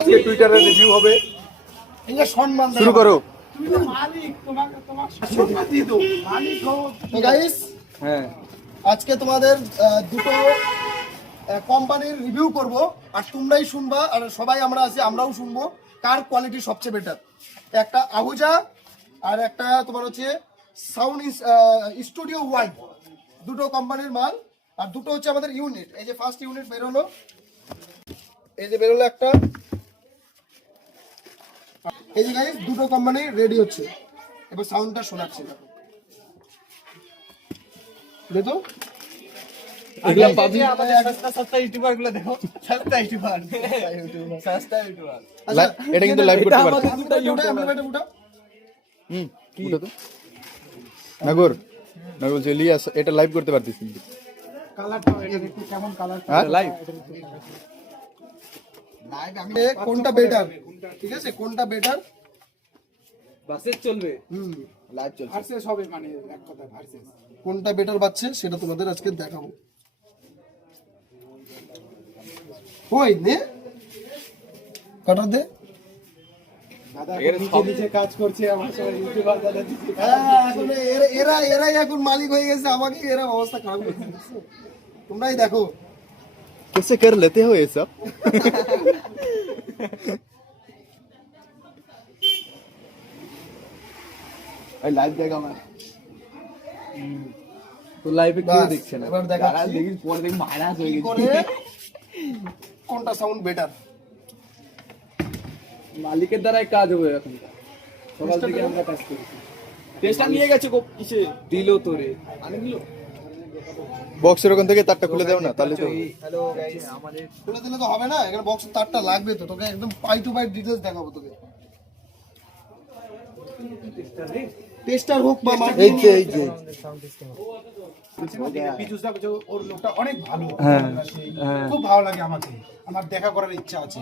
আজকে টুইটারে রিভিউ হবে। এই যে সম্মান শুরু করো। তুমি তো মালিক, তোমাকে তোমার সম্মান দিয়ে দাও, মালিক হও। তো গাইস, হ্যাঁ, আজকে তোমাদের দুটো কোম্পানির রিভিউ করব, আর তোমরাই শুনবা, আর সবাই আমরা আছি, আমরাও শুনবো কার কোয়ালিটি সবচেয়ে বেটার। একটা আহুজা আর একটা তোমার হচ্ছে সাউন্ড স্টুডিও ওয়াইড, দুটো কোম্পানির মাল। আর দুটো হচ্ছে আমাদের ইউনিট। এই যে ফার্স্ট ইউনিট বেরোলো, এই যে বেরোলো একটা। এই যে গাইস, দুটো কোম্পানি রেডি হচ্ছে, এবার সাউন্ডটা শোনাচ্ছি। দেখো এগুলা পাবলিক সস্তা ইউটিউবার গুলো দেখো, সস্তা ইউটিউবার। এটা কিন্তু লাইভ করতে পারবে। উঠো তো নাগর, নাগর যে লিয়াস এটা লাইভ করতে পারতিস কিন্তু। কালারটা একটু কেমন কালার, লাইভ কোনটা বেটার, ঠিক আছে, কোনটা বেটার বাসের চলবে, লাইভ চলছে। ভার্সেস হবে, মানে এক কথা ভার্সেস। কোনটা বেটার বাজছে সেটা তোমাদের আজকে দেখাবো। ওই নে কাটার দে দাদা নিজে নিজে কাজ করছে, আমার সবাই ইউটিউবার দাদা দিচ্ছে। এখন এরাই এখন মালিক হয়ে গেছে, আমাকে এরা অবস্থা খারাপ করে দিচ্ছে। তোমরাই দেখো कैसे कर लेते हो ये सब? লাইভ দেখা মানে তো লাইভে কেউ বাস, দেখছে না, এবার দেখাচ্ছি দেখিস পরে দেখি মাইনাস হয়ে কি গেছে। করে কোনটা সাউন্ড বেটার। মালিকের দ্বারাই কাজ হবে এখন, সকাল থেকে আমরা কাজ করছি। টেস্টার নিয়ে গেছে কিসে দিল তোরে, আনে দিল। বক্সের ওখান থেকে তারটা খুলে দাও না, তাহলে তো হ্যালো গাইস, আমাদের খুলে দিলে তো হবে না, এখানে বক্সের তারটা লাগবে তো, তোকে একদম পাই টু পাই ডিটেইলস দেখাবো তোকে। টেস্টার হোক বা এই যে এই যে পিচুসদা যে ওর লোকটা অনেক ভালো, হ্যাঁ, সেই হ্যাঁ। খুব ভালো লাগে আমাকে, আমার দেখা করার ইচ্ছা আছে।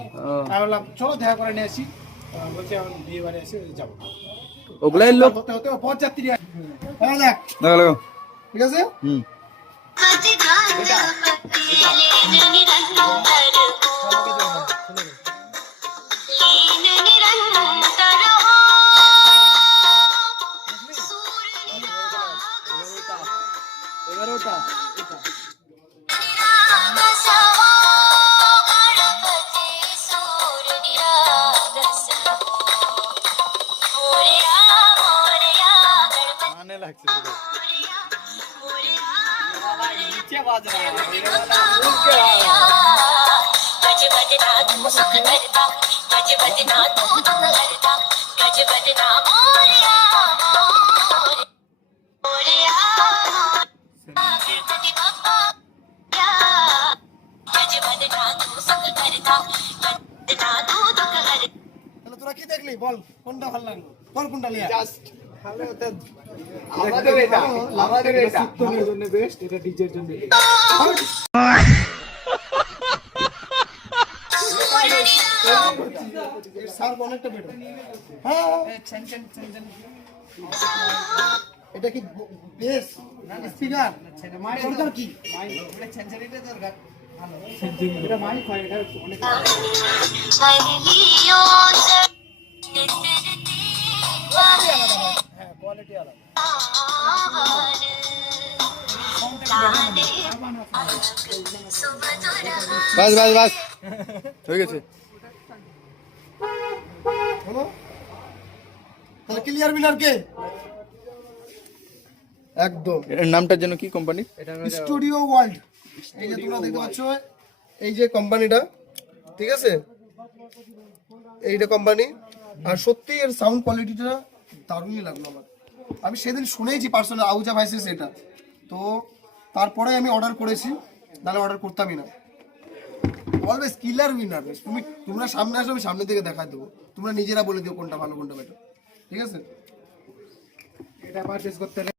আমি বললাম চলো দেখা করে নিয়ে আসি, বলছে আমার বিয়ে বাড়ি এসে যাবো। ওগুলাই লোক হতে হতে পথযাত্রী হ্যাঁ দেখ, লাগা লাগা। ঠিক আছে। হুম, এবার ওটা মানে লাগছে নিচে বাজ रहा है। তাহলে তোরা কি দেখলি বল, কোনটা ভালো লাগলো, তোর কোনটা লিয়া? আমাদের এটা, আমাদের এটা তোর জন্য বেস্ট, এটা ডিজের জন্য এর সাউন্ড অনেকটা বেটার। হ্যাঁ, এটা কি বেস স্পিকার দরকার কি? এটা মাইক হয়, এটা অনেক হ্যাঁ, কোয়ালিটি আলাদা। বাস বাস বাস হয়ে গেছে। হলো, তাহলে ক্লিয়ার উইনার কে? একদম এর নামটার জন্য কি কোম্পানি? Studio world. এই যে তোমরা দেখতে পাচ্ছ, এই যে কোম্পানিটা, ঠিক আছে, এইটা কোম্পানি। আর সত্যি এর সাউন্ড কোয়ালিটিটা দারুণই লাগলো আমার। আমি সেদিন শুনেইছি পার্সোনাল আউজা ভাইসেস এটা, তো তারপরে আমি অর্ডার করেছি, নাহলে অর্ডার করতামই না। অলওয়েজ কিলার উইনার। তোমরা সামনে আসো, আমি সামনে থেকে দেখাই দেবো, তোমরা নিজেরা বলে দিও কোনটা ভালো কোনটা বেটার, ঠিক আছে। এটা পারচেজ করতে